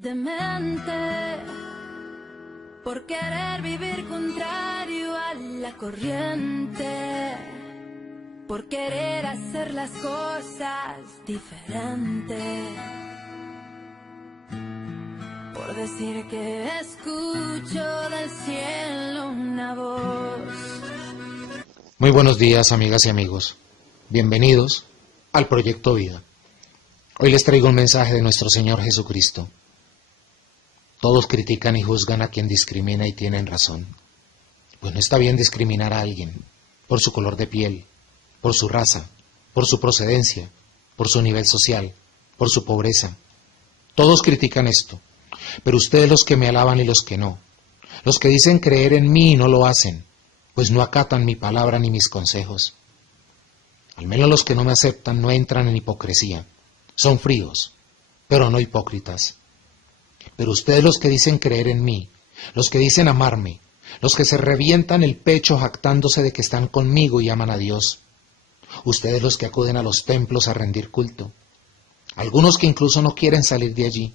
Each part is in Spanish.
Demente por querer vivir contrario a la corriente, por querer hacer las cosas diferente, por decir que escucho del cielo una voz. Muy buenos días, amigas y amigos. Bienvenidos al Proyecto Vida. Hoy les traigo un mensaje de nuestro Señor Jesucristo. Todos critican y juzgan a quien discrimina y tienen razón. Pues no está bien discriminar a alguien por su color de piel, por su raza, por su procedencia, por su nivel social, por su pobreza. Todos critican esto, pero ustedes, los que me alaban y los que no, los que dicen creer en mí y no lo hacen, pues no acatan mi palabra ni mis consejos. Al menos los que no me aceptan no entran en hipocresía. Son fríos, pero no hipócritas. Pero ustedes, los que dicen creer en mí, los que dicen amarme, los que se revientan el pecho jactándose de que están conmigo y aman a Dios, ustedes, los que acuden a los templos a rendir culto, algunos que incluso no quieren salir de allí,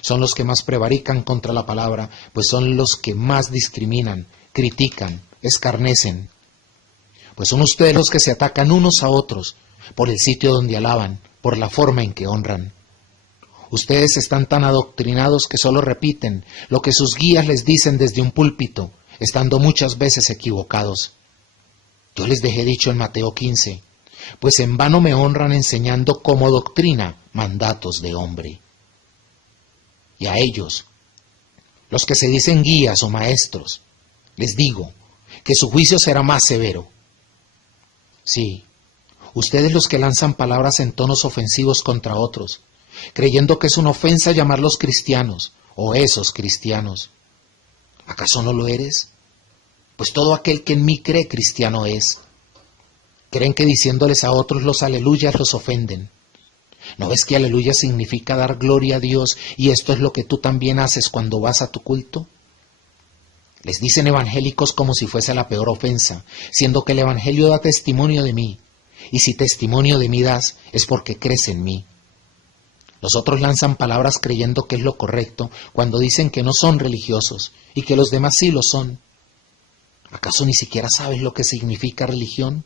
son los que más prevarican contra la palabra, pues son los que más discriminan, critican, escarnecen. Pues son ustedes los que se atacan unos a otros por el sitio donde alaban, por la forma en que honran. Ustedes están tan adoctrinados que solo repiten lo que sus guías les dicen desde un púlpito, estando muchas veces equivocados. Yo les dejé dicho en Mateo 15, pues en vano me honran enseñando como doctrina mandatos de hombre. Y a ellos, los que se dicen guías o maestros, les digo que su juicio será más severo. Sí, ustedes, los que lanzan palabras en tonos ofensivos contra otros, creyendo que es una ofensa llamarlos cristianos o esos cristianos. ¿Acaso no lo eres? Pues todo aquel que en mí cree cristiano es. Creen que diciéndoles a otros los aleluyas los ofenden. ¿No ves que aleluya significa dar gloria a Dios y esto es lo que tú también haces cuando vas a tu culto? Les dicen evangélicos como si fuese la peor ofensa, siendo que el evangelio da testimonio de mí, y si testimonio de mí das es porque crees en mí. Los otros lanzan palabras creyendo que es lo correcto cuando dicen que no son religiosos y que los demás sí lo son. ¿Acaso ni siquiera sabes lo que significa religión?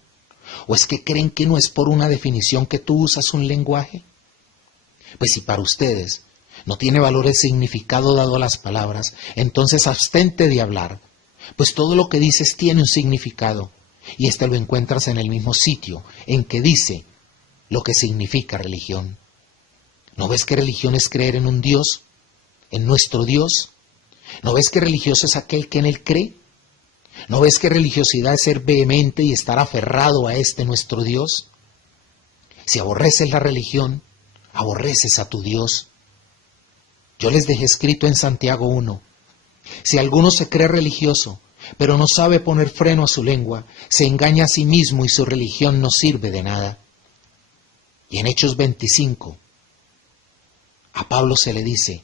¿O es que creen que no es por una definición que tú usas un lenguaje? Pues si para ustedes no tiene valor el significado dado a las palabras, entonces abstente de hablar, pues todo lo que dices tiene un significado, y este lo encuentras en el mismo sitio en que dice lo que significa religión. ¿No ves que religión es creer en un Dios, en nuestro Dios? ¿No ves que religioso es aquel que en Él cree? ¿No ves que religiosidad es ser vehemente y estar aferrado a este nuestro Dios? Si aborreces la religión, aborreces a tu Dios. Yo les dejé escrito en Santiago 1, si alguno se cree religioso, pero no sabe poner freno a su lengua, se engaña a sí mismo y su religión no sirve de nada. Y en Hechos 25, a Pablo se le dice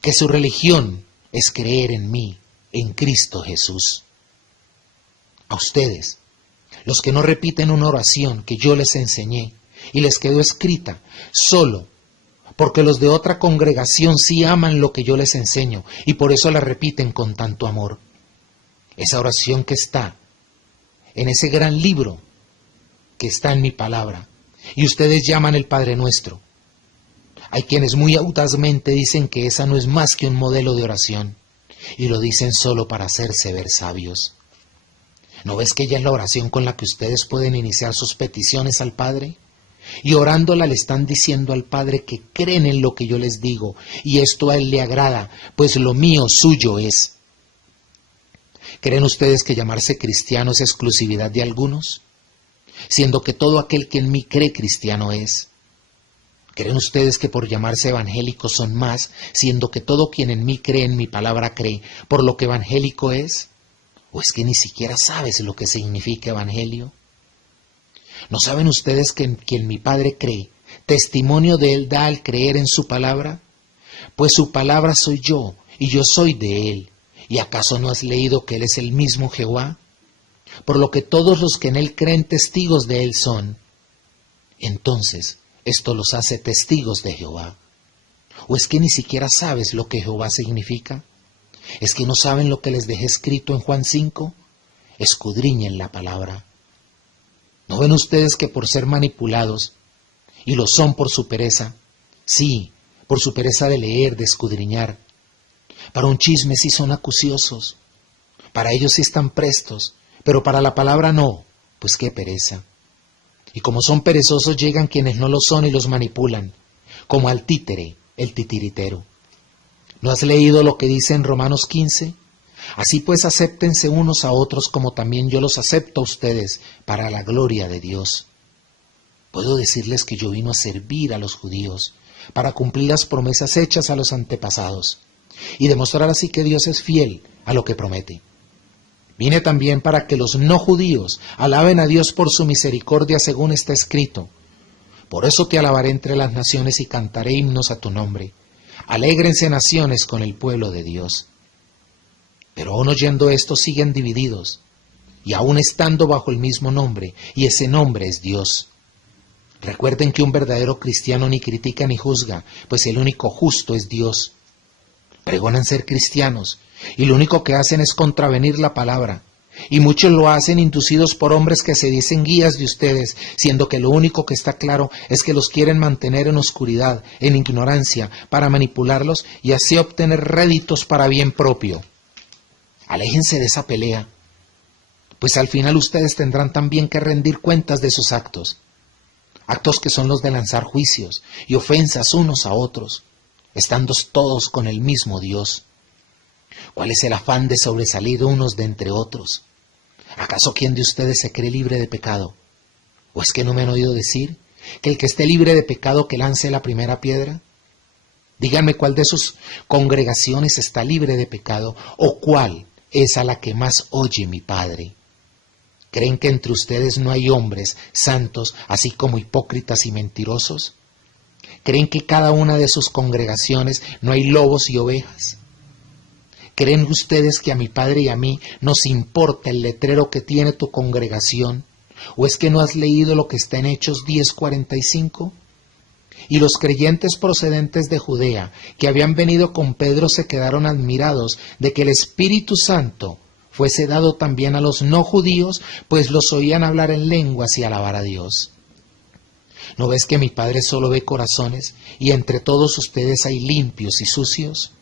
que su religión es creer en mí, en Cristo Jesús. A ustedes, los que no repiten una oración que yo les enseñé y les quedó escrita solo porque los de otra congregación sí aman lo que yo les enseño y por eso la repiten con tanto amor. Esa oración que está en ese gran libro que está en mi palabra y ustedes llaman el Padre Nuestro. Hay quienes muy audazmente dicen que esa no es más que un modelo de oración, y lo dicen solo para hacerse ver sabios. ¿No ves que ella es la oración con la que ustedes pueden iniciar sus peticiones al Padre? Y orándola le están diciendo al Padre que creen en lo que yo les digo, y esto a Él le agrada, pues lo mío suyo es. ¿Creen ustedes que llamarse cristiano es exclusividad de algunos? Siendo que todo aquel que en mí cree cristiano es. ¿Creen ustedes que por llamarse evangélicos son más, siendo que todo quien en mí cree en mi palabra cree, por lo que evangélico es? ¿O es que ni siquiera sabes lo que significa evangelio? ¿No saben ustedes que en quien mi Padre cree, testimonio de Él da al creer en su palabra? Pues su palabra soy yo, y yo soy de Él. ¿Y acaso no has leído que Él es el mismo Jehová? Por lo que todos los que en Él creen testigos de Él son. Entonces, esto los hace testigos de Jehová. ¿O es que ni siquiera sabes lo que Jehová significa? ¿Es que no saben lo que les dejé escrito en Juan 5? Escudriñen la palabra. ¿No ven ustedes que por ser manipulados, y lo son por su pereza, sí, por su pereza de leer, de escudriñar, para un chisme sí son acuciosos, para ellos sí están prestos, pero para la palabra no, pues qué pereza? Y como son perezosos llegan quienes no lo son y los manipulan, como al títere, el titiritero. ¿No has leído lo que dice en Romanos 15? Así pues acéptense unos a otros como también yo los acepto a ustedes para la gloria de Dios. Puedo decirles que yo vino a servir a los judíos para cumplir las promesas hechas a los antepasados y demostrar así que Dios es fiel a lo que promete. Vine también para que los no judíos alaben a Dios por su misericordia según está escrito. Por eso te alabaré entre las naciones y cantaré himnos a tu nombre. Alégrense naciones con el pueblo de Dios. Pero aún oyendo esto siguen divididos, y aún estando bajo el mismo nombre, y ese nombre es Dios. Recuerden que un verdadero cristiano ni critica ni juzga, pues el único justo es Dios. Pregonan ser cristianos, y lo único que hacen es contravenir la palabra, y muchos lo hacen inducidos por hombres que se dicen guías de ustedes, siendo que lo único que está claro es que los quieren mantener en oscuridad, en ignorancia, para manipularlos y así obtener réditos para bien propio. Aléjense de esa pelea, pues al final ustedes tendrán también que rendir cuentas de sus actos que son los de lanzar juicios y ofensas unos a otros, estando todos con el mismo Dios. ¿Cuál es el afán de sobresalir unos de entre otros? ¿Acaso quién de ustedes se cree libre de pecado? ¿O es que no me han oído decir que el que esté libre de pecado que lance la primera piedra? Díganme cuál de sus congregaciones está libre de pecado o cuál es a la que más oye mi Padre. ¿Creen que entre ustedes no hay hombres santos, así como hipócritas y mentirosos? ¿Creen que cada una de sus congregaciones no hay lobos y ovejas? ¿Creen ustedes que a mi Padre y a mí nos importa el letrero que tiene tu congregación? ¿O es que no has leído lo que está en Hechos 10:45? Y los creyentes procedentes de Judea, que habían venido con Pedro, se quedaron admirados de que el Espíritu Santo fuese dado también a los no judíos, pues los oían hablar en lenguas y alabar a Dios. ¿No ves que mi Padre solo ve corazones, y entre todos ustedes hay limpios y sucios?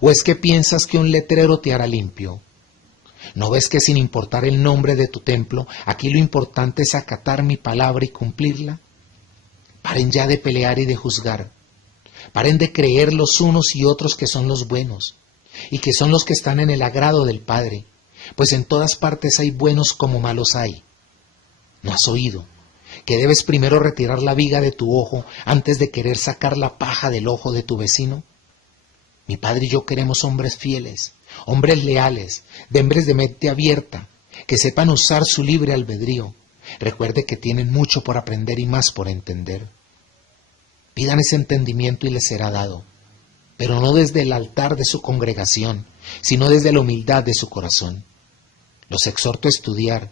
¿O es que piensas que un letrero te hará limpio? ¿No ves que sin importar el nombre de tu templo, aquí lo importante es acatar mi palabra y cumplirla? Paren ya de pelear y de juzgar. Paren de creer los unos y otros que son los buenos, y que son los que están en el agrado del Padre, pues en todas partes hay buenos como malos hay. ¿No has oído que debes primero retirar la viga de tu ojo antes de querer sacar la paja del ojo de tu vecino? Mi Padre y yo queremos hombres fieles, hombres leales, de hombres de mente abierta, que sepan usar su libre albedrío. Recuerde que tienen mucho por aprender y más por entender. Pidan ese entendimiento y les será dado, pero no desde el altar de su congregación, sino desde la humildad de su corazón. Los exhorto a estudiar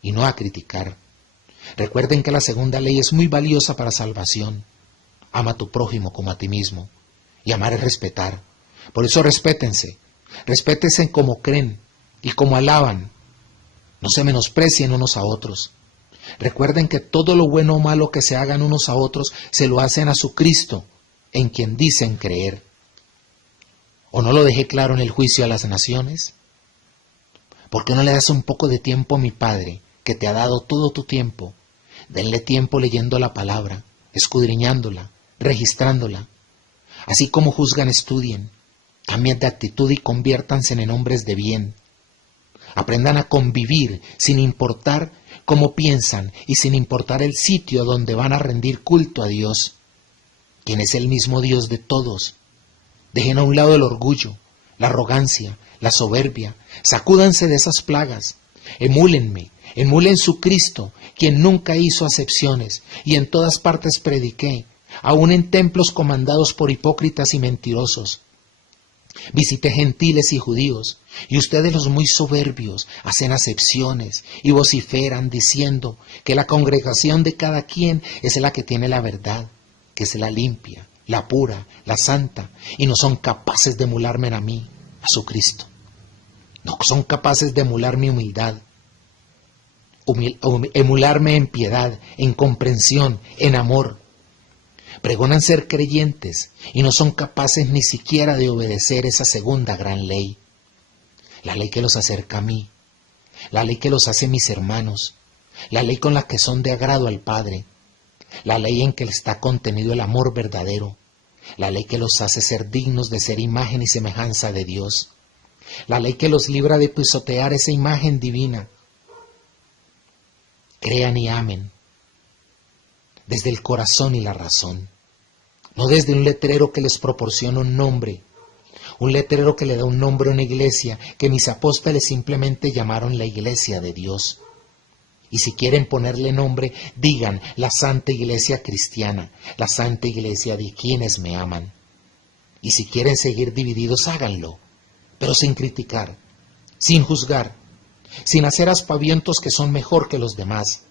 y no a criticar. Recuerden que la segunda ley es muy valiosa para salvación. Ama a tu prójimo como a ti mismo. Y amar es respetar. Por eso respétense como creen y como alaban. No se menosprecien unos a otros. Recuerden que todo lo bueno o malo que se hagan unos a otros se lo hacen a su Cristo, en quien dicen creer. ¿O no lo dejé claro en el juicio a las naciones? ¿Por qué no le das un poco de tiempo a mi Padre, que te ha dado todo tu tiempo? Denle tiempo leyendo la palabra, escudriñándola, registrándola. Así como juzgan, estudien. Cambien de actitud y conviértanse en hombres de bien. Aprendan a convivir sin importar cómo piensan y sin importar el sitio donde van a rendir culto a Dios, quien es el mismo Dios de todos. Dejen a un lado el orgullo, la arrogancia, la soberbia, sacúdanse de esas plagas, emúlenme, emulen su Cristo, quien nunca hizo acepciones, y en todas partes prediqué, aun en templos comandados por hipócritas y mentirosos. Visité gentiles y judíos, y ustedes los muy soberbios hacen acepciones y vociferan diciendo que la congregación de cada quien es la que tiene la verdad, que es la limpia, la pura, la santa, y no son capaces de emularme a mí, a su Cristo. No son capaces de emular mi humildad, emularme en piedad, en comprensión, en amor. Pregonan ser creyentes y no son capaces ni siquiera de obedecer esa segunda gran ley, la ley que los acerca a mí, la ley que los hace mis hermanos, la ley con la que son de agrado al Padre, la ley en que está contenido el amor verdadero, la ley que los hace ser dignos de ser imagen y semejanza de Dios, la ley que los libra de pisotear esa imagen divina. Crean y amen desde el corazón y la razón, no desde un letrero que les proporciona un nombre, un letrero que le da un nombre a una iglesia que mis apóstoles simplemente llamaron la iglesia de Dios. Y si quieren ponerle nombre, digan la Santa Iglesia Cristiana, la Santa Iglesia de quienes me aman. Y si quieren seguir divididos, háganlo, pero sin criticar, sin juzgar, sin hacer aspavientos que son mejor que los demás.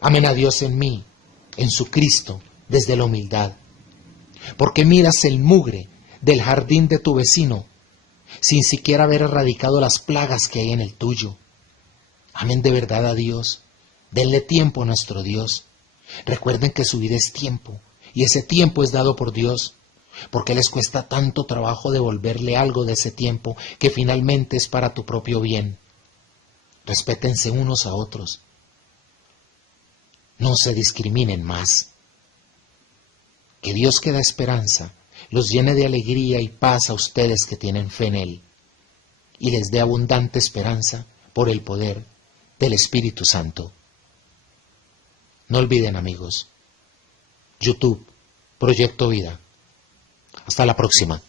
Amen a Dios en mí, en su Cristo, desde la humildad. Porque miras el mugre del jardín de tu vecino, sin siquiera haber erradicado las plagas que hay en el tuyo. Amen de verdad a Dios. Denle tiempo a nuestro Dios. Recuerden que su vida es tiempo, y ese tiempo es dado por Dios. ¿Por qué les cuesta tanto trabajo devolverle algo de ese tiempo que finalmente es para tu propio bien? Respétense unos a otros. No se discriminen más. Que Dios que da esperanza los llene de alegría y paz a ustedes que tienen fe en Él, y les dé abundante esperanza por el poder del Espíritu Santo. No olviden, amigos, YouTube, Proyecto Vida. Hasta la próxima.